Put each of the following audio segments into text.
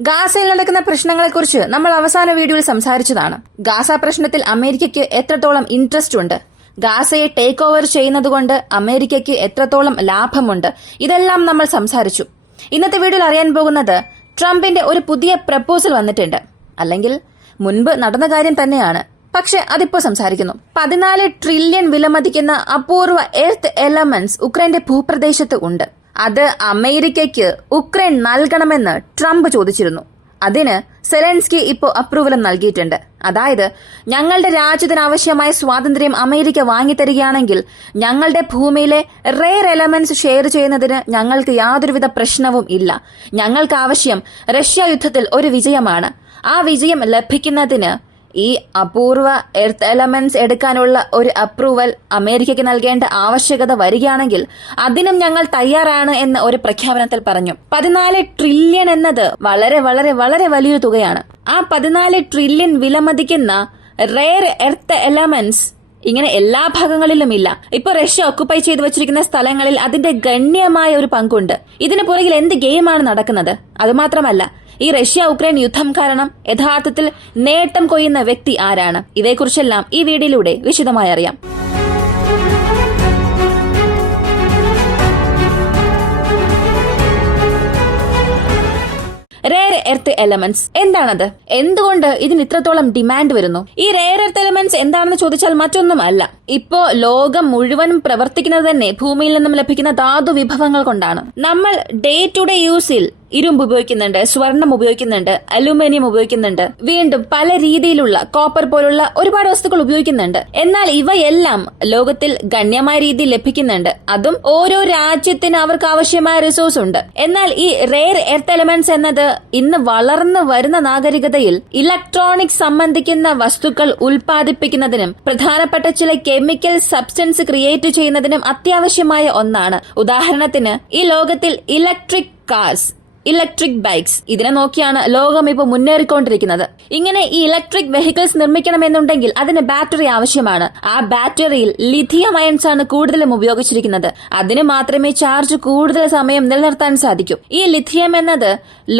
ഗാസയിൽ നടക്കുന്ന പ്രശ്നങ്ങളെക്കുറിച്ച് നമ്മൾ അവസാന വീഡിയോയിൽ സംസാരിച്ചതാണ്. ഗാസ പ്രശ്നത്തിൽ അമേരിക്കയ്ക്ക് എത്രത്തോളം ഇൻട്രസ്റ്റ് ഉണ്ട്, ഗാസയെ ടേക്ക് ഓവർ ചെയ്യുന്നതുകൊണ്ട് അമേരിക്കയ്ക്ക് എത്രത്തോളം ലാഭമുണ്ട്, ഇതെല്ലാം നമ്മൾ സംസാരിച്ചു. ഇന്നത്തെ വീഡിയോയിൽ അറിയാൻ പോകുന്നത് ട്രംപിന്റെ ഒരു പുതിയ പ്രപ്പോസൽ വന്നിട്ടുണ്ട്. അല്ലെങ്കിൽ മുൻപ് നടന്ന കാര്യം തന്നെയാണ്, പക്ഷെ അതിപ്പോ സംസാരിക്കുന്നു. 14 ട്രില്യൺ വിലമതിക്കുന്ന അപൂർവ എർത്ത് എലമെന്റ്സ് ഉക്രൈന്റെ ഭൂപ്രദേശത്ത് ഉണ്ട്. അത് അമേരിക്കയ്ക്ക് ഉക്രൈൻ നൽകണമെന്ന് ട്രംപ് ചോദിച്ചിരുന്നു. അതിന് സെലൻസ്കി ഇപ്പോൾ അപ്രൂവലും നൽകിയിട്ടുണ്ട്. അതായത് ഞങ്ങളുടെ രാജ്യത്തിന് ആവശ്യമായ സ്വാതന്ത്ര്യം അമേരിക്ക വാങ്ങിത്തരികയാണെങ്കിൽ ഞങ്ങളുടെ ഭൂമിയിലെ റെയർ എലമെന്റ്സ് ഷെയർ ചെയ്യുന്നതിന് ഞങ്ങൾക്ക് യാതൊരുവിധ പ്രശ്നവും ഇല്ല. ഞങ്ങൾക്ക് ആവശ്യം റഷ്യ യുദ്ധത്തിൽ ഒരു വിജയമാണ്. ആ വിജയം ലഭിക്കുന്നതിന് ഈ അപൂർവ എർത്ത് എലമെന്റ്സ് എടുക്കാനുള്ള ഒരു അപ്രൂവൽ അമേരിക്കയ്ക്ക് നൽകേണ്ട ആവശ്യകത വരികയാണെങ്കിൽ അതിനും ഞങ്ങൾ തയ്യാറാണ് എന്ന് ഒരു പ്രഖ്യാപനത്തിൽ പറഞ്ഞു. 14 ട്രില്യൺ എന്നത് വളരെ വളരെ വളരെ വലിയൊരു തുകയാണ്. ആ 14 ട്രില്യൺ വിലമതിക്കുന്ന റെയർ എർത്ത് എലമെന്റ്സ് ഇങ്ങനെ എല്ലാ ഭാഗങ്ങളിലും ഇല്ല. ഇപ്പൊ റഷ്യ ഒക്കുപൈ ചെയ്തു വെച്ചിരിക്കുന്ന സ്ഥലങ്ങളിൽ അതിന്റെ ഗണ്യമായ ഒരു പങ്കുണ്ട്. ഇതിന് പുറകിൽ എന്ത് ഗെയിമാണ് നടക്കുന്നത്? അതുമാത്രമല്ല, ഈ റഷ്യ ഉക്രൈൻ യുദ്ധം കാരണം യഥാർത്ഥത്തിൽ നേട്ടം കൊയ്യുന്ന വ്യക്തി ആരാണ്? ഇതേക്കുറിച്ചെല്ലാം ഈ വീഡിയോയിലൂടെ വിശദമായി അറിയാം. റെയർ എർത്ത് എലമെന്റ്സ് എന്താണത്? എന്തുകൊണ്ട് ഇതിന് ഇത്രത്തോളം ഡിമാൻഡ് വരുന്നു? ഈ റെയർ എർത്ത് എലമെന്റ്സ് എന്താണെന്ന് ചോദിച്ചാൽ മറ്റൊന്നും അല്ല. ഇപ്പോ ലോകം മുഴുവനും പ്രവർത്തിക്കുന്നത് തന്നെ ഭൂമിയിൽ നിന്നും ലഭിക്കുന്ന ധാതു വിഭവങ്ങൾ കൊണ്ടാണ്. നമ്മൾ ഡേ ടു ഡേ യൂസിൽ ഇരുമ്പ് ഉപയോഗിക്കുന്നുണ്ട്, സ്വർണം ഉപയോഗിക്കുന്നുണ്ട്, അലുമിനിയം ഉപയോഗിക്കുന്നുണ്ട്, വീണ്ടും പല രീതിയിലുള്ള കോപ്പർ പോലുള്ള ഒരുപാട് വസ്തുക്കൾ ഉപയോഗിക്കുന്നുണ്ട്. എന്നാൽ ഇവയെല്ലാം ലോകത്തിൽ ഗണ്യമായ രീതിയിൽ ലഭിക്കുന്നുണ്ട്. അതും ഓരോ രാജ്യത്തിന് അവർക്ക് ആവശ്യമായ റിസോഴ്സ് ഉണ്ട്. എന്നാൽ ഈ റെയർ എർത്ത് എലമെന്റ്സ് എന്നത് ഇന്ന് വളർന്നു വരുന്ന നാഗരികതയിൽ ഇലക്ട്രോണിക്സ് സംബന്ധിക്കുന്ന വസ്തുക്കൾ ഉൽപ്പാദിപ്പിക്കുന്നതിനും പ്രധാനപ്പെട്ട ചില കെമിക്കൽ സബ്സ്റ്റൻസ് ക്രിയേറ്റ് ചെയ്യുന്നതിനും അത്യാവശ്യമായ ഒന്നാണ്. ഉദാഹരണത്തിന് ഈ ലോകത്തിൽ ഇലക്ട്രിക് കാർസ്, ഇലക്ട്രിക് ബൈക്സ്, ഇതിനെ നോക്കിയാണ് ലോകം ഇപ്പോൾ മുന്നേറിക്കൊണ്ടിരിക്കുന്നത്. ഇങ്ങനെ ഈ ഇലക്ട്രിക് വെഹിക്കിൾസ് നിർമ്മിക്കണമെന്നുണ്ടെങ്കിൽ അതിന് ബാറ്ററി ആവശ്യമാണ്. ആ ബാറ്ററിയിൽ ലിഥിയം അയൺസ് ആണ് കൂടുതലും ഉപയോഗിച്ചിരിക്കുന്നത്. അതിന് മാത്രമേ ചാർജ് കൂടുതൽ സമയം നിലനിർത്താൻ സാധിക്കൂ. ഈ ലിഥിയം എന്നത്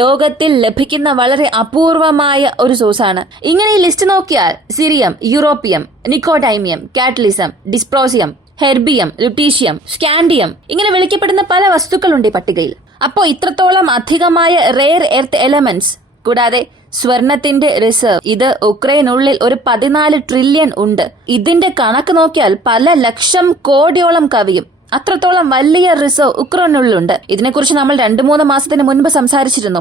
ലോകത്തിൽ ലഭിക്കുന്ന വളരെ അപൂർവമായ ഒരു സോഴ്സാണ്. ഇങ്ങനെ ഈ ലിസ്റ്റ് നോക്കിയാൽ സിറിയം, യൂറോപ്പിയം, നിക്കോഡൈമിയം, കാറ്റലിസം, ഡിസ്പ്രോസിയം, ഹെർബിയം, ലുട്ടീഷ്യം, സ്കാൻഡിയം ഇങ്ങനെ വിളിക്കപ്പെടുന്ന പല വസ്തുക്കളുണ്ട് ഈ പട്ടികയിൽ. അപ്പോ ഇത്രത്തോളം അധികമായ റെയർ എർത്ത് എലമെന്റ്സ്, കൂടാതെ സ്വർണത്തിന്റെ റിസർവ്, ഇത് ഉക്രൈനുള്ളിൽ ഒരു 14 ട്രില്യൺ ഉണ്ട്. ഇതിന്റെ കണക്ക് നോക്കിയാൽ പല ലക്ഷം കോടിയോളം കവിയും. അത്രത്തോളം വലിയ റിസർവ് ഉക്രൈനുള്ളിലുണ്ട്. ഇതിനെക്കുറിച്ച് നമ്മൾ 2-3 മാസത്തിന് മുൻപ് സംസാരിച്ചിരുന്നു.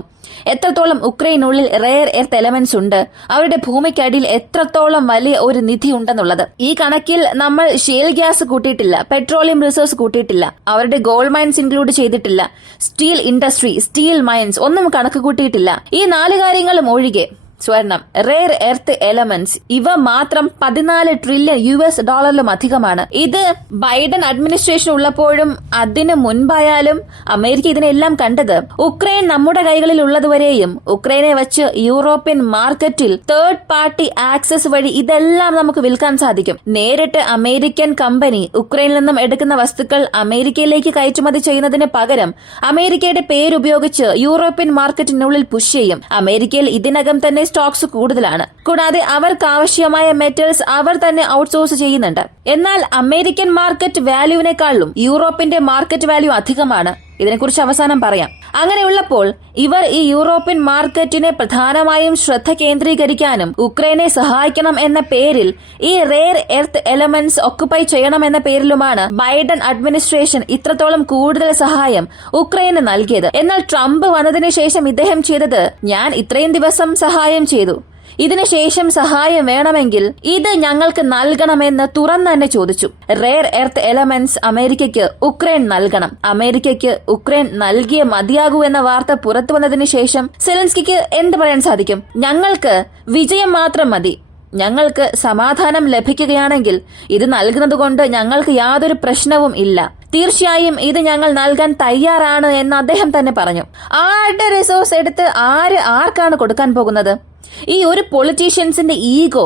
എത്രത്തോളം ഉക്രൈനുള്ളിൽ റെയർ എർത്ത് എലമെന്റ്സ് ഉണ്ട്, അവരുടെ ഭൂമിക്കടിയിൽ എത്രത്തോളം വലിയ ഒരു നിധി ഉണ്ടെന്നുള്ളത്. ഈ കണക്കിൽ നമ്മൾ ഷെയിൽ ഗ്യാസ് കൂട്ടിയിട്ടില്ല, പെട്രോളിയം റിസോഴ്സ് കൂട്ടിയിട്ടില്ല, അവരുടെ ഗോൾഡ് മൈൻസ് ഇൻക്ലൂഡ് ചെയ്തിട്ടില്ല, സ്റ്റീൽ ഇൻഡസ്ട്രി, സ്റ്റീൽ മൈൻസ് ഒന്നും കണക്ക് കൂട്ടിയിട്ടില്ല. ഈ 4 കാര്യങ്ങളും ഒഴികെ സ്വർണം, റെയർ എർത്ത് എലമെന്റ്സ്, ഇവ മാത്രം 14 ട്രില്യൺ US$ അധികമാണ്. ഇത് ബൈഡൻ അഡ്മിനിസ്ട്രേഷൻ ഉള്ളപ്പോഴും അതിന് മുൻപായാലും അമേരിക്ക ഇതിനെല്ലാം കണ്ടത് ഉക്രൈൻ നമ്മുടെ കൈകളിൽ ഉള്ളതുവരെയും ഉക്രൈനെ വെച്ച് യൂറോപ്യൻ മാർക്കറ്റിൽ തേർഡ് പാർട്ടി ആക്സസ് വഴി ഇതെല്ലാം നമുക്ക് വിൽക്കാൻ സാധിക്കും. നേരിട്ട് അമേരിക്കൻ കമ്പനി ഉക്രൈനിൽ നിന്നും എടുക്കുന്ന വസ്തുക്കൾ അമേരിക്കയിലേക്ക് കയറ്റുമതി ചെയ്യുന്നതിന് പകരം അമേരിക്കയുടെ പേരുപയോഗിച്ച് യൂറോപ്യൻ മാർക്കറ്റിനുള്ളിൽ പുഷ് ചെയ്യും. അമേരിക്കയിൽ ഇതിനകം തന്നെ സ്റ്റോക്സ് കൂടുതലാണ്. കൂടാതെ അവർക്ക് ആവശ്യമായ മെറ്റൽസ് അവർ തന്നെ ഔട്ട്സോഴ്സ് ചെയ്യുന്നുണ്ട്. എന്നാൽ അമേരിക്കൻ മാർക്കറ്റ് വാല്യൂവിനേക്കാളും യൂറോപ്പിന്റെ മാർക്കറ്റ് വാല്യൂ അധികമാണ്. ഇതിനെക്കുറിച്ച് അവസാനം പറയാം. അങ്ങനെയുള്ളപ്പോൾ ഇവർ ഈ യൂറോപ്യൻ മാർക്കറ്റിനെ പ്രധാനമായും ശ്രദ്ധ കേന്ദ്രീകരിക്കാനും ഉക്രൈനെ സഹായിക്കണം എന്ന പേരിൽ ഈ റെയർ എർത്ത് എലമെന്റ്സ് ഒക്കുപൈ ചെയ്യണം എന്ന പേരിലുമാണ് ബൈഡൻ അഡ്മിനിസ്ട്രേഷൻ ഇത്രത്തോളം കൂടുതൽ സഹായം ഉക്രൈന് നൽകിയത്. എന്നാൽ ട്രംപ് വന്നതിന് ശേഷം ഇദ്ദേഹം ചെയ്തത്, ഞാൻ ഇത്രയും ദിവസം സഹായം ചെയ്തു, ഇതിനുശേഷം സഹായം വേണമെങ്കിൽ ഇത് ഞങ്ങൾക്ക് നൽകണമെന്ന് തുറന്നു തന്നെ ചോദിച്ചു. റെയർ എർത്ത് എലമെന്റ്സ് അമേരിക്കയ്ക്ക് ഉക്രൈൻ നൽകണം, അമേരിക്കയ്ക്ക് ഉക്രൈൻ നൽകിയ മതിയാകൂ എന്ന വാർത്ത പുറത്തു വന്നതിന് ശേഷം സെലൻസ്കിക്ക് എന്ത് പറയാൻ സാധിക്കും? ഞങ്ങൾക്ക് വിജയം മാത്രം മതി, ഞങ്ങൾക്ക് സമാധാനം ലഭിക്കുകയാണെങ്കിൽ ഇത് നൽകുന്നതുകൊണ്ട് ഞങ്ങൾക്ക് യാതൊരു പ്രശ്നവും ഇല്ല, തീർച്ചയായും ഇത് ഞങ്ങൾ നൽകാൻ തയ്യാറാണ് എന്ന് അദ്ദേഹം തന്നെ പറഞ്ഞു. ആരുടെ റിസോഴ്സ് എടുത്ത് ആർക്കാണ് കൊടുക്കാൻ പോകുന്നത്? ഈ ഒരു പൊളിറ്റീഷ്യൻസിന്റെ ഈഗോ,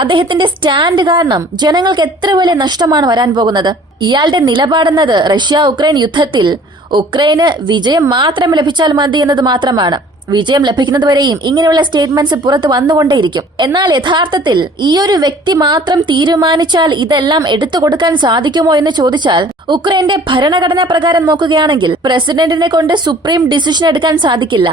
അദ്ദേഹത്തിന്റെ സ്റ്റാൻഡ് കാരണം ജനങ്ങൾക്ക് എത്ര വലിയ നഷ്ടമാണ് വരാൻ പോകുന്നത്. ഇയാളുടെ നിലപാടെന്നത് റഷ്യ ഉക്രൈൻ യുദ്ധത്തിൽ ഉക്രൈന് വിജയം മാത്രം ലഭിച്ചാൽ മതി എന്നത് മാത്രമാണ്. വിജയം ലഭിക്കുന്നതുവരെയും ഇങ്ങനെയുള്ള സ്റ്റേറ്റ്മെന്റ്സ് പുറത്തു വന്നുകൊണ്ടേയിരിക്കും. എന്നാൽ യഥാർത്ഥത്തിൽ ഈ ഒരു വ്യക്തി മാത്രം തീരുമാനിച്ചാൽ ഇതെല്ലാം എടുത്തു കൊടുക്കാൻ സാധിക്കുമോ എന്ന് ചോദിച്ചാൽ, ഉക്രൈന്റെ ഭരണഘടനാ പ്രകാരം നോക്കുകയാണെങ്കിൽ പ്രസിഡന്റിനെ കൊണ്ട് സുപ്രീം ഡിസിഷൻ എടുക്കാൻ സാധിക്കില്ല.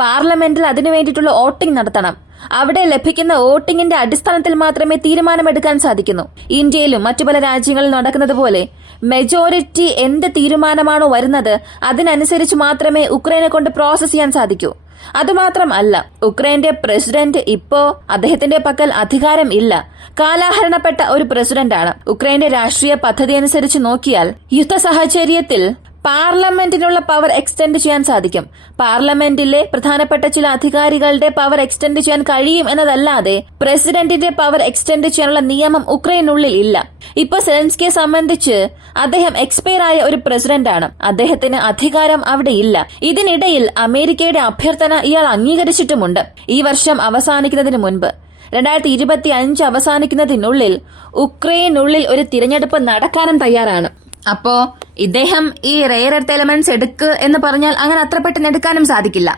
പാർലമെന്റിൽ അതിനു വേണ്ടിയിട്ടുള്ള വോട്ടിംഗ് നടത്തണം. അവിടെ ലഭിക്കുന്ന വോട്ടിംഗിന്റെ അടിസ്ഥാനത്തിൽ മാത്രമേ തീരുമാനമെടുക്കാൻ സാധിക്കുന്നു. ഇന്ത്യയിലും മറ്റു പല രാജ്യങ്ങളിൽ നടക്കുന്നത് പോലെ മെജോറിറ്റി എന്ത് തീരുമാനമാണോ വരുന്നത് അതിനനുസരിച്ച് മാത്രമേ ഉക്രൈനെ കൊണ്ട് പ്രോസസ് ചെയ്യാൻ സാധിക്കൂ. അതുമാത്രമല്ല, ഉക്രൈന്റെ പ്രസിഡന്റ് ഇപ്പോ അദ്ദേഹത്തിന്റെ പക്കൽ അധികാരം ഇല്ല. കാലാഹരണപ്പെട്ട ഒരു പ്രസിഡന്റാണ്. ഉക്രൈന്റെ രാഷ്ട്രീയ പദ്ധതി അനുസരിച്ച് നോക്കിയാൽ യുദ്ധ സാഹചര്യത്തിൽ പാർലമെന്റിനുള്ള പവർ എക്സ്റ്റെൻഡ് ചെയ്യാൻ സാധിക്കും. പാർലമെന്റിലെ പ്രധാനപ്പെട്ട ചില അധികാരികളുടെ പവർ എക്സ്റ്റെൻഡ് ചെയ്യാൻ കഴിയും എന്നതല്ലാതെ പ്രസിഡന്റിന്റെ പവർ എക്സ്റ്റെൻഡ് ചെയ്യാനുള്ള നിയമം ഉക്രൈനുള്ളിൽ ഇല്ല. ഇപ്പൊ സെലൻസ്കിയെ സംബന്ധിച്ച് അദ്ദേഹം എക്സ്പയർ ആയ ഒരു പ്രസിഡന്റാണ്. അദ്ദേഹത്തിന് അധികാരം അവിടെ ഇല്ല. ഇതിനിടയിൽ അമേരിക്കയുടെ അഭ്യർത്ഥന ഇയാൾ അംഗീകരിച്ചിട്ടുമുണ്ട്. ഈ വർഷം അവസാനിക്കുന്നതിന് മുൻപ് 2025 അവസാനിക്കുന്നതിനുള്ളിൽ ഉക്രൈനുള്ളിൽ ഒരു തിരഞ്ഞെടുപ്പ് നടക്കാനും തയ്യാറാണ്. അപ്പോ ഇദ്ദേഹം ഈ റെയർ എർത്ത് എലമെന്റ്സ് എടുക്ക് എന്ന് പറഞ്ഞാൽ അങ്ങനെ അത്ര പെട്ടെന്ന് എടുക്കാനും സാധിക്കില്ല.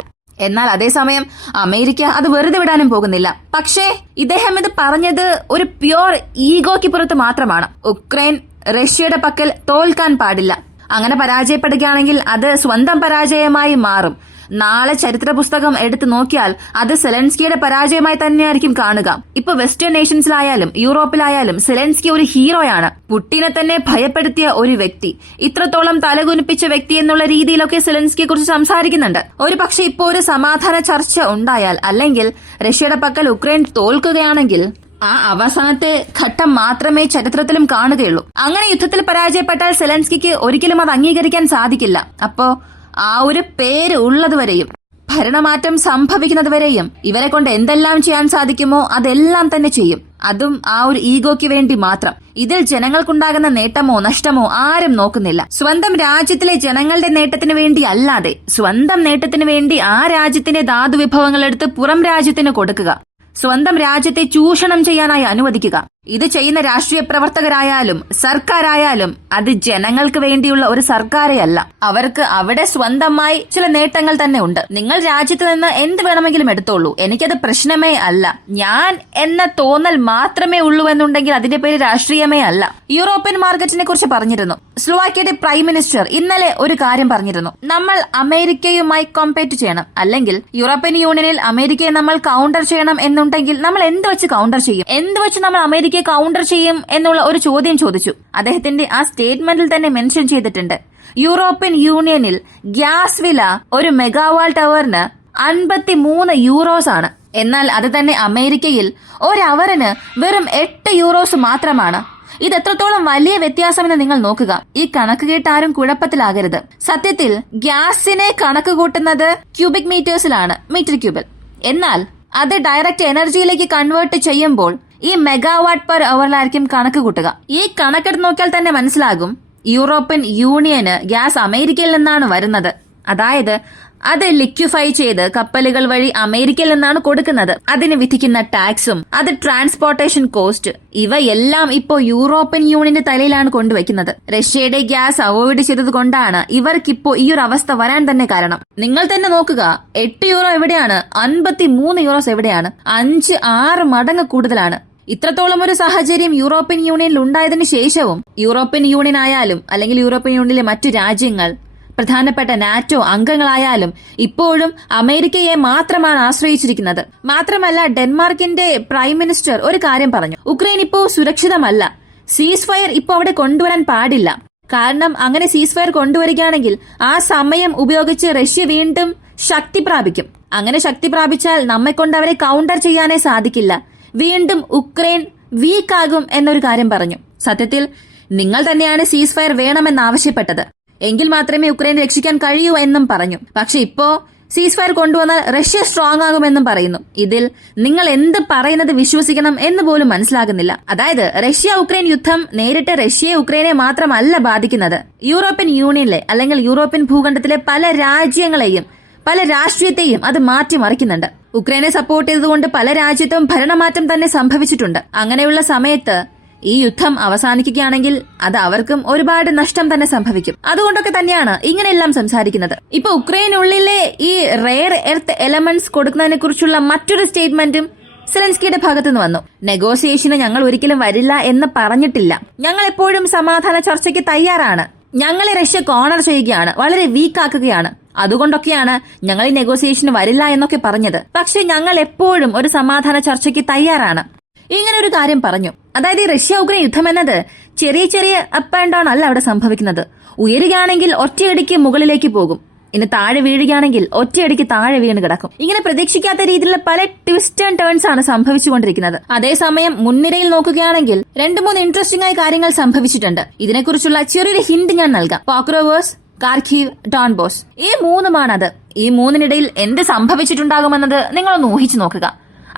എന്നാൽ അതേസമയം അമേരിക്ക അത് വെറുതെ വിടാനും പോകുന്നില്ല. പക്ഷേ ഇദ്ദേഹം ഇത് പറഞ്ഞത് ഒരു പ്യോർ ഈഗോയ്ക്ക് പുറത്ത് മാത്രമാണ്. ഉക്രൈൻ റഷ്യയുടെ പക്കൽ തോൽക്കാൻ പാടില്ല. അങ്ങനെ പരാജയപ്പെടുകയാണെങ്കിൽ അത് സ്വന്തം പരാജയമായി മാറും. നാളെ ചരിത്ര പുസ്തകം എടുത്തു നോക്കിയാൽ അത് സെലൻസ്കിയുടെ പരാജയമായി തന്നെയായിരിക്കും കാണുക. ഇപ്പൊ വെസ്റ്റേൺ നേഷൻസിലായാലും യൂറോപ്പിലായാലും സെലൻസ്കി ഒരു ഹീറോയാണ്. പുട്ടിനെ തന്നെ ഭയപ്പെടുത്തിയ ഒരു വ്യക്തി, ഇത്രത്തോളം തലകുനിപ്പിച്ച വ്യക്തി എന്നുള്ള രീതിയിലൊക്കെ സെലൻസ്കിയെ കുറിച്ച് സംസാരിക്കുന്നുണ്ട്. ഒരു പക്ഷെ ഇപ്പോ ഒരു സമാധാന ചർച്ച ഉണ്ടായാൽ, അല്ലെങ്കിൽ റഷ്യയുടെ പക്കൽ ഉക്രൈൻ തോൽക്കുകയാണെങ്കിൽ ആ അവസാനത്തെ ഘട്ടം മാത്രമേ ചരിത്രത്തിലും കാണുകയുള്ളൂ. അങ്ങനെ യുദ്ധത്തിൽ പരാജയപ്പെട്ടാൽ സെലൻസ്കിക്ക് ഒരിക്കലും അത് അംഗീകരിക്കാൻ സാധിക്കില്ല. അപ്പോ ആ ഒരു പേര് ഉള്ളതുവരെയും ഭരണമാറ്റം സംഭവിക്കുന്നതുവരെയും ഇവരെ കൊണ്ട് എന്തെല്ലാം ചെയ്യാൻ സാധിക്കുമോ അതെല്ലാം തന്നെ ചെയ്യും. അതും ആ ഒരു ഈഗോയ്ക്ക് വേണ്ടി മാത്രം. ഇതിൽ ജനങ്ങൾക്കുണ്ടാകുന്ന നേട്ടമോ നഷ്ടമോ ആരും നോക്കുന്നില്ല. സ്വന്തം രാജ്യത്തിലെ ജനങ്ങളുടെ നേട്ടത്തിന് വേണ്ടി അല്ലാതെ സ്വന്തം നേട്ടത്തിന് വേണ്ടി ആ രാജ്യത്തിന്റെ ധാതു വിഭവങ്ങൾ എടുത്ത് പുറം രാജ്യത്തിന് കൊടുക്കുക, സ്വന്തം രാജ്യത്തെ ചൂഷണം ചെയ്യാനായി അനുവദിക്കുക. ഇത് ചെയ്യുന്ന രാഷ്ട്രീയ പ്രവർത്തകരായാലും സർക്കാരായാലും അത് ജനങ്ങൾക്ക് വേണ്ടിയുള്ള ഒരു സർക്കാരേ അല്ല. അവർക്ക് അവിടെ സ്വന്തമായി ചില നേട്ടങ്ങൾ തന്നെ ഉണ്ട്. നിങ്ങൾ രാജ്യത്ത് നിന്ന് എന്ത് വേണമെങ്കിലും എടുത്തോളൂ, എനിക്കത് പ്രശ്നമേ അല്ല, ഞാൻ എന്ന തോന്നൽ മാത്രമേ ഉള്ളൂ എന്നുണ്ടെങ്കിൽ അതിന്റെ പേര് രാഷ്ട്രീയമേ അല്ല. യൂറോപ്യൻ മാർക്കറ്റിനെ കുറിച്ച് പറഞ്ഞിരുന്നു. സ്ലോവാക്യയുടെ പ്രൈം മിനിസ്റ്റർ ഇന്നലെ ഒരു കാര്യം പറഞ്ഞിരുന്നു. നമ്മൾ അമേരിക്കയുമായി കോമ്പേറ്റ് ചെയ്യണം, അല്ലെങ്കിൽ യൂറോപ്യൻ യൂണിയനിൽ അമേരിക്കയെ നമ്മൾ കൗണ്ടർ ചെയ്യണം എന്നുണ്ടെങ്കിൽ നമ്മൾ എന്ത് വെച്ച് കൗണ്ടർ ചെയ്യും, എന്ത് വെച്ച് നമ്മൾ അമേരിക്കയെ കൗണ്ടർ ചെയ്യും എന്നുള്ള ഒരു ചോദ്യം ചോദിച്ചു. അദ്ദേഹത്തിന്റെ ആ സ്റ്റേറ്റ്മെന്റിൽ തന്നെ മെൻഷൻ ചെയ്തിട്ടുണ്ട്, യൂറോപ്യൻ യൂണിയനിൽ ഗ്യാസ് വില ഒരു മെഗാവാട്ട് അവറിന് 53 യൂറോസ് ആണ്. എന്നാൽ അത് തന്നെ അമേരിക്കയിൽ ഒരു അവറിന് വെറും 8 യൂറോസ് മാത്രമാണ്. ഇത് എത്രത്തോളം വലിയ വ്യത്യാസമെന്ന് നിങ്ങൾ നോക്കുക. ഈ കണക്ക് കേട്ട് ആരും കുഴപ്പത്തിലാകരുത്. സത്യത്തിൽ ഗ്യാസിനെ കണക്ക് കൂട്ടുന്നത് ക്യൂബിക് മീറ്റേഴ്സിലാണ്, മീറ്റർ ക്യൂബിൽ. എന്നാൽ അത് ഡയറക്റ്റ് എനർജിയിലേക്ക് കൺവേർട്ട് ചെയ്യുമ്പോൾ ഈ മെഗാവാട്ട് പെർ അവറിലായിരിക്കും കണക്ക് കൂട്ടുക. ഈ കണക്കെടുത്ത് നോക്കിയാൽ തന്നെ മനസ്സിലാകും യൂറോപ്യൻ യൂണിയന് ഗ്യാസ് അമേരിക്കയിൽ നിന്നാണ് വരുന്നത്. അതായത് അത് ലിക്വിഫൈ ചെയ്ത് കപ്പലുകൾ വഴി അമേരിക്കയിൽ നിന്നാണ് കൊടുക്കുന്നത്. അതിന് വിധിക്കുന്ന ടാക്സും അത് ട്രാൻസ്പോർട്ടേഷൻ കോസ്റ്റ് ഇവയെല്ലാം ഇപ്പോ യൂറോപ്യൻ യൂണിയന്റെ തലയിലാണ് കൊണ്ടുവയ്ക്കുന്നത്. റഷ്യയുടെ ഗ്യാസ് അവോയ്ഡ് ചെയ്തത് കൊണ്ടാണ് ഇവർക്കിപ്പോ ഈ ഒരു അവസ്ഥ വരാൻ തന്നെ കാരണം. നിങ്ങൾ തന്നെ നോക്കുക, 8 യൂറോ എവിടെയാണ്, 53 യൂറോസ് എവിടെയാണ്, 5-6 മടങ്ങ് കൂടുതലാണ്. ഇത്രത്തോളം ഒരു സാഹചര്യം യൂറോപ്യൻ യൂണിയനിൽ ഉണ്ടായതിനു ശേഷവും യൂറോപ്യൻ യൂണിയൻ ആയാലും അല്ലെങ്കിൽ യൂറോപ്യൻ യൂണിയനിലെ മറ്റു രാജ്യങ്ങൾ, പ്രധാനപ്പെട്ട നാറ്റോ അംഗങ്ങളായാലും ഇപ്പോഴും അമേരിക്കയെ മാത്രമാണ് ആശ്രയിച്ചിരിക്കുന്നത്. മാത്രമല്ല, ഡെൻമാർക്കിന്റെ പ്രൈം മിനിസ്റ്റർ ഒരു കാര്യം പറഞ്ഞു, ഉക്രൈൻ ഇപ്പോ സുരക്ഷിതമല്ല, സീസ് ഫയർ ഇപ്പോ അവിടെ കൊണ്ടുവരാൻ പാടില്ല. കാരണം അങ്ങനെ സീസ് ഫയർ കൊണ്ടുവരികയാണെങ്കിൽ ആ സമയം ഉപയോഗിച്ച് റഷ്യ വീണ്ടും ശക്തി പ്രാപിക്കും. അങ്ങനെ ശക്തി പ്രാപിച്ചാൽ നമ്മെക്കൊണ്ട് അവരെ കൗണ്ടർ ചെയ്യാനേ സാധിക്കില്ല, വീണ്ടും ഉക്രൈൻ വീക്കാകും എന്നൊരു കാര്യം പറഞ്ഞു. സത്യത്തിൽ നിങ്ങൾ തന്നെയാണ് സീസ് ഫയർ വേണമെന്ന് ആവശ്യപ്പെട്ടത്, എങ്കിൽ മാത്രമേ ഉക്രൈൻ രക്ഷിക്കാൻ കഴിയൂ എന്നും പറഞ്ഞു. പക്ഷെ ഇപ്പോ സീസ് ഫയർ കൊണ്ടുവന്നാൽ റഷ്യ സ്ട്രോങ് ആകുമെന്നും പറയുന്നു. ഇതിൽ നിങ്ങൾ എന്ത് പറയുന്നത് വിശ്വസിക്കണം എന്ന് പോലും മനസ്സിലാകുന്നില്ല. അതായത് റഷ്യ ഉക്രൈൻ യുദ്ധം നേരിട്ട് റഷ്യയെ ഉക്രൈനെ മാത്രമല്ല ബാധിക്കുന്നത്, യൂറോപ്യൻ യൂണിയനിലെ അല്ലെങ്കിൽ യൂറോപ്യൻ ഭൂഖണ്ഡത്തിലെ പല രാജ്യങ്ങളെയും പല രാഷ്ട്രീയത്തെയും അത് മാറ്റിമറിക്കുന്നുണ്ട്. ഉക്രൈനെ സപ്പോർട്ട് ചെയ്തതുകൊണ്ട് പല രാജ്യത്തും ഭരണമാറ്റം തന്നെ സംഭവിച്ചിട്ടുണ്ട്. അങ്ങനെയുള്ള സമയത്ത് ഈ യുദ്ധം അവസാനിക്കുകയാണെങ്കിൽ അത് അവർക്കും ഒരുപാട് നഷ്ടം തന്നെ സംഭവിക്കും. അതുകൊണ്ടൊക്കെ തന്നെയാണ് ഇങ്ങനെയെല്ലാം സംസാരിക്കുന്നത്. ഇപ്പൊ ഉക്രൈനുള്ളിലെ ഈ റെയർ എർത്ത് എലമെന്റ്സ് കൊടുക്കുന്നതിനെ കുറിച്ചുള്ള മറ്റൊരു സ്റ്റേറ്റ്മെന്റും സെലൻസ്കിയുടെ ഭാഗത്തുനിന്ന് വന്നു. നെഗോസിയേഷന് ഞങ്ങൾ ഒരിക്കലും വരില്ല എന്ന് പറഞ്ഞിട്ടില്ല. ഞങ്ങൾ എപ്പോഴും സമാധാന ചർച്ചയ്ക്ക് തയ്യാറാണ്. ഞങ്ങളെ റഷ്യ കോർണർ ചെയ്യുകയാണ്, വളരെ വീക്കാക്കുകയാണ്. അതുകൊണ്ടൊക്കെയാണ് ഞങ്ങൾ ഈ നെഗോസിയേഷന് വരില്ല എന്നൊക്കെ പറഞ്ഞത്. പക്ഷെ ഞങ്ങൾ എപ്പോഴും ഒരു സമാധാന ചർച്ചയ്ക്ക് തയ്യാറാണ്. ഇങ്ങനെ ഒരു കാര്യം പറഞ്ഞു. അതായത് ഈ റഷ്യ ഉക്രൈൻ യുദ്ധം എന്നത് ചെറിയ ചെറിയ അപ്പ് ആൻഡ് ഡൗൺ അല്ല അവിടെ സംഭവിക്കുന്നത്. ഉയരുകയാണെങ്കിൽ ഒറ്റയടിക്ക് മുകളിലേക്ക് പോകും, ഇനി താഴെ വീഴുകയാണെങ്കിൽ ഒറ്റയടിക്ക് താഴെ വീണ് കിടക്കും. ഇങ്ങനെ പ്രതീക്ഷിക്കാത്ത രീതിയിലുള്ള പല ട്വിസ്റ്റ് ആൻഡ് ടേൺസ് ആണ് സംഭവിച്ചുകൊണ്ടിരിക്കുന്നത്. അതേസമയം മുൻനിരയിൽ നോക്കുകയാണെങ്കിൽ 2-3 ഇൻട്രസ്റ്റിംഗ് ആയ കാര്യങ്ങൾ സംഭവിച്ചിട്ടുണ്ട്. ഇതിനെക്കുറിച്ചുള്ള ചെറിയൊരു ഹിന്റ് ഞാൻ നൽകാം. പോക്രോവേഴ്സ്, കാർക്കീവ്, ഡോൺബോസ്, ഈ 3 ഈ 3-നിടയിൽ എന്ത് സംഭവിച്ചിട്ടുണ്ടാകുമെന്നത് നിങ്ങളൊന്ന് ഊഹിച്ചു നോക്കുക.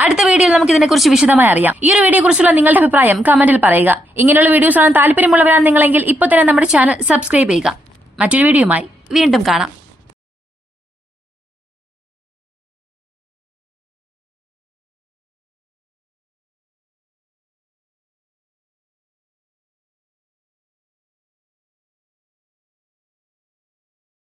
അടുത്ത വീഡിയോയിൽ നമുക്ക് ഇതിനെക്കുറിച്ച് വിശദമായി അറിയാം. ഈ ഒരു വീഡിയോ കുറിച്ചുള്ള നിങ്ങളുടെ അഭിപ്രായം കമന്റിൽ പറയുക. ഇങ്ങനെയുള്ള വീഡിയോസ് ആണ് താല്പര്യമുള്ളവരാണ് നിങ്ങളെങ്കിൽ ഇപ്പോൾ തന്നെ നമ്മുടെ ചാനൽ സബ്സ്ക്രൈബ് ചെയ്യുക. മറ്റൊരു വീഡിയോയുമായി വീണ്ടും കാണാം.